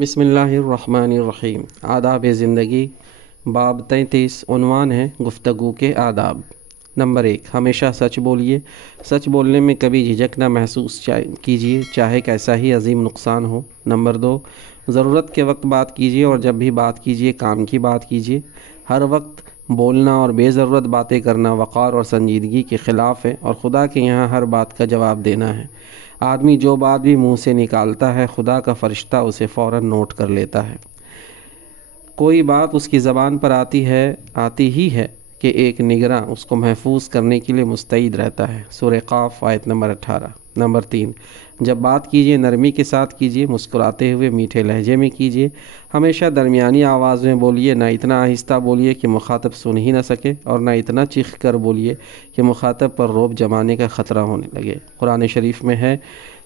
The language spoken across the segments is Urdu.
بسم اللہ الرحمن الرحیم۔ آداب زندگی، باب 33، عنوان ہے گفتگو کے آداب۔ نمبر 1، ہمیشہ سچ بولیے۔ سچ بولنے میں کبھی جھجک نہ محسوس کیجیے، چاہے کیسا ہی عظیم نقصان ہو۔ نمبر 2، ضرورت کے وقت بات کیجیے اور جب بھی بات کیجیے کام کی بات کیجیے۔ ہر وقت بولنا اور بے ضرورت باتیں کرنا وقار اور سنجیدگی کے خلاف ہے، اور خدا کے یہاں ہر بات کا جواب دینا ہے۔ آدمی جو بات بھی منہ سے نکالتا ہے، خدا کا فرشتہ اسے فوراً نوٹ کر لیتا ہے۔ کوئی بات اس کی زبان پر آتی ہی ہے کہ ایک نگراں اس کو محفوظ کرنے کے لیے مستعد رہتا ہے۔ سورہ قاف آیت نمبر 18۔ نمبر 3، جب بات کیجیے نرمی کے ساتھ کیجیے، مسکراتے ہوئے میٹھے لہجے میں کیجیے۔ ہمیشہ درمیانی آواز میں بولیے، نہ اتنا آہستہ بولیے کہ مخاطب سن ہی نہ سکے، اور نہ اتنا چیخ کر بولیے کہ مخاطب پر رعب جمانے کا خطرہ ہونے لگے۔ قرآن شریف میں ہے،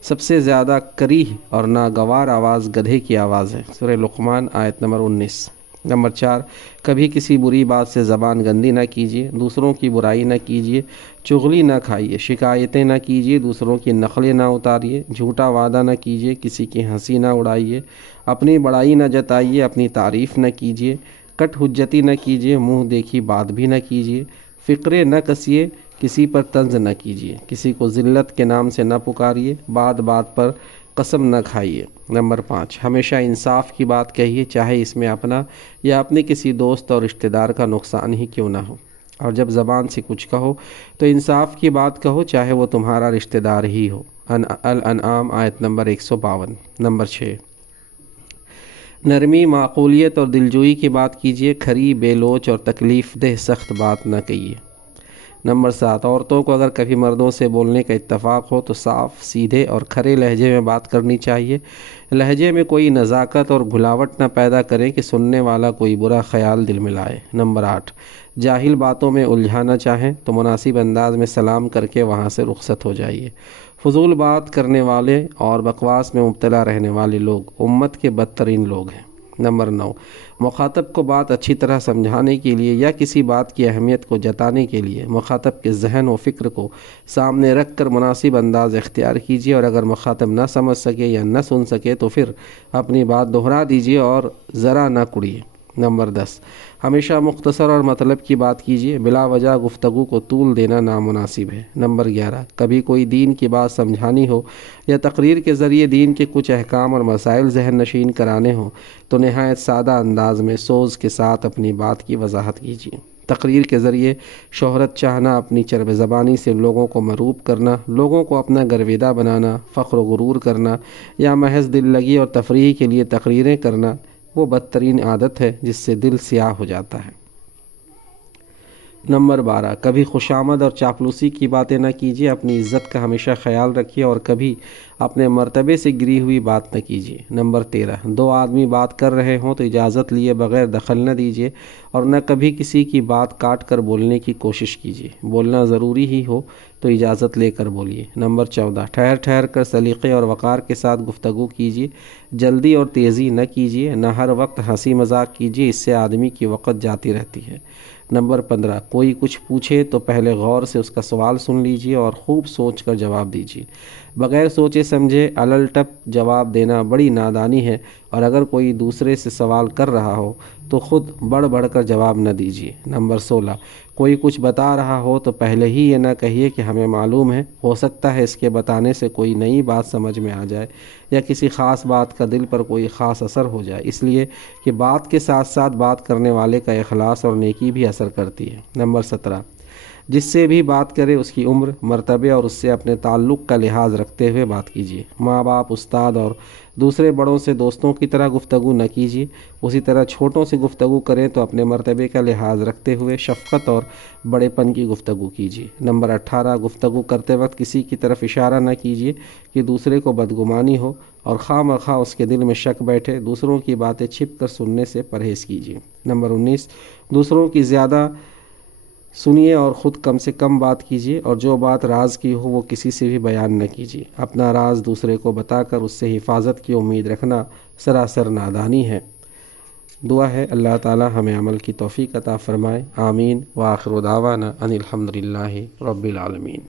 سب سے زیادہ کریہ اور ناگوار آواز گدھے کی آواز ہے۔ سورہ لقمان آیت نمبر 19۔ نمبر 4، کبھی کسی بری بات سے زبان گندی نہ کیجیے، دوسروں کی برائی نہ کیجیے، چغلی نہ کھائیے، شکایتیں نہ کیجیے، دوسروں کی نقلیں نہ اتاریے، جھوٹا وعدہ نہ کیجیے، کسی کی ہنسی نہ اڑائیے، اپنی بڑائی نہ جتائیے، اپنی تعریف نہ کیجیے، کٹ حجتی نہ کیجیے، منہ دیکھی بات بھی نہ کیجیے، فقرے نہ کسیے، کسی پر طنز نہ کیجیے، کسی کو ذلت کے نام سے نہ پکاریے، بات بات پر قسم نہ کھائیے۔ نمبر 5، ہمیشہ انصاف کی بات کہیے، چاہے اس میں اپنا یا اپنے کسی دوست اور رشتہ دار کا نقصان ہی کیوں نہ ہو۔ اور جب زبان سے کچھ کہو تو انصاف کی بات کہو، چاہے وہ تمہارا رشتہ دار ہی ہو۔ الانعام آیت نمبر 152۔ نمبر 6، نرمی، معقولیت اور دلجوئی کی بات کیجیے، کھری، بے لوچ اور تکلیف دہ سخت بات نہ کہیے۔ نمبر 7، عورتوں کو اگر کبھی مردوں سے بولنے کا اتفاق ہو تو صاف، سیدھے اور کھرے لہجے میں بات کرنی چاہیے۔ لہجے میں کوئی نزاکت اور گھلاوٹ نہ پیدا کریں کہ سننے والا کوئی برا خیال دل میں لائے۔ نمبر 8، جاہل باتوں میں الجھانا چاہیں تو مناسب انداز میں سلام کر کے وہاں سے رخصت ہو جائیے۔ فضول بات کرنے والے اور بکواس میں مبتلا رہنے والے لوگ امت کے بدترین لوگ ہیں۔ نمبر 9، مخاطب کو بات اچھی طرح سمجھانے کے لیے یا کسی بات کی اہمیت کو جتانے کے لیے مخاطب کے ذہن و فکر کو سامنے رکھ کر مناسب انداز اختیار کیجیے، اور اگر مخاطب نہ سمجھ سکے یا نہ سن سکے تو پھر اپنی بات دہرا دیجیے اور ذرا نہ کڑیے۔ نمبر 10، ہمیشہ مختصر اور مطلب کی بات کیجیے، بلا وجہ گفتگو کو طول دینا نامناسب ہے۔ نمبر 11، کبھی کوئی دین کی بات سمجھانی ہو یا تقریر کے ذریعے دین کے کچھ احکام اور مسائل ذہن نشین کرانے ہوں تو نہایت سادہ انداز میں سوز کے ساتھ اپنی بات کی وضاحت کیجیے۔ تقریر کے ذریعے شہرت چاہنا، اپنی چرب زبانی سے لوگوں کو مروب کرنا، لوگوں کو اپنا گرویدہ بنانا، فخر و غرور کرنا، یا محض دل لگی اور تفریح کے لیے تقریریں کرنا، وہ بدترین عادت ہے جس سے دل سیاہ ہو جاتا ہے۔ نمبر 12، کبھی خوشامد اور چاپلوسی کی باتیں نہ کیجیے، اپنی عزت کا ہمیشہ خیال رکھیے اور کبھی اپنے مرتبے سے گری ہوئی بات نہ کیجیے۔ نمبر 13، دو آدمی بات کر رہے ہوں تو اجازت لیے بغیر دخل نہ دیجیے اور نہ کبھی کسی کی بات کاٹ کر بولنے کی کوشش کیجیے۔ بولنا ضروری ہی ہو تو اجازت لے کر بولیے۔ نمبر 14، ٹھہر ٹھہر کر سلیقے اور وقار کے ساتھ گفتگو کیجیے، جلدی اور تیزی نہ کیجیے، نہ ہر وقت ہنسی مذاق کیجیے، اس سے آدمی کی وقت جاتی رہتی ہے۔ نمبر 15، کوئی کچھ پوچھے تو پہلے غور سے اس کا سوال سن لیجیے اور خوب سوچ کر جواب دیجیے۔ بغیر سوچے سمجھے الل ٹپ جواب دینا بڑی نادانی ہے، اور اگر کوئی دوسرے سے سوال کر رہا ہو تو خود بڑھ بڑھ کر جواب نہ دیجیے۔ نمبر 16، کوئی کچھ بتا رہا ہو تو پہلے ہی یہ نہ کہیے کہ ہمیں معلوم ہے، ہو سکتا ہے اس کے بتانے سے کوئی نئی بات سمجھ میں آ جائے یا کسی خاص بات کا دل پر کوئی خاص اثر ہو جائے، اس لیے کہ بات کے ساتھ ساتھ بات کرنے والے کا اخلاص اور نیکی بھی اثر کرتی ہے۔ نمبر 17، جس سے بھی بات کرے اس کی عمر، مرتبے اور اس سے اپنے تعلق کا لحاظ رکھتے ہوئے بات کیجیے۔ ماں باپ، استاد اور دوسرے بڑوں سے دوستوں کی طرح گفتگو نہ کیجیے، اسی طرح چھوٹوں سے گفتگو کریں تو اپنے مرتبے کا لحاظ رکھتے ہوئے شفقت اور بڑے پن کی گفتگو کیجیے۔ نمبر 18، گفتگو کرتے وقت کسی کی طرف اشارہ نہ کیجیے کہ دوسرے کو بدگمانی ہو اور خواہ مخواہ اس کے دل میں شک بیٹھے، دوسروں کی باتیں چھپ کر سننے سے پرہیز کیجیے۔ نمبر 19، دوسروں کی زیادہ سنیے اور خود کم سے کم بات کیجیے، اور جو بات راز کی ہو وہ کسی سے بھی بیان نہ کیجیے۔ اپنا راز دوسرے کو بتا کر اس سے حفاظت کی امید رکھنا سراسر نادانی ہے۔ دعا ہے اللہ تعالی ہمیں عمل کی توفیق عطا فرمائے، آمین۔ وآخر دعوانا ان الحمدللہ رب العالمین۔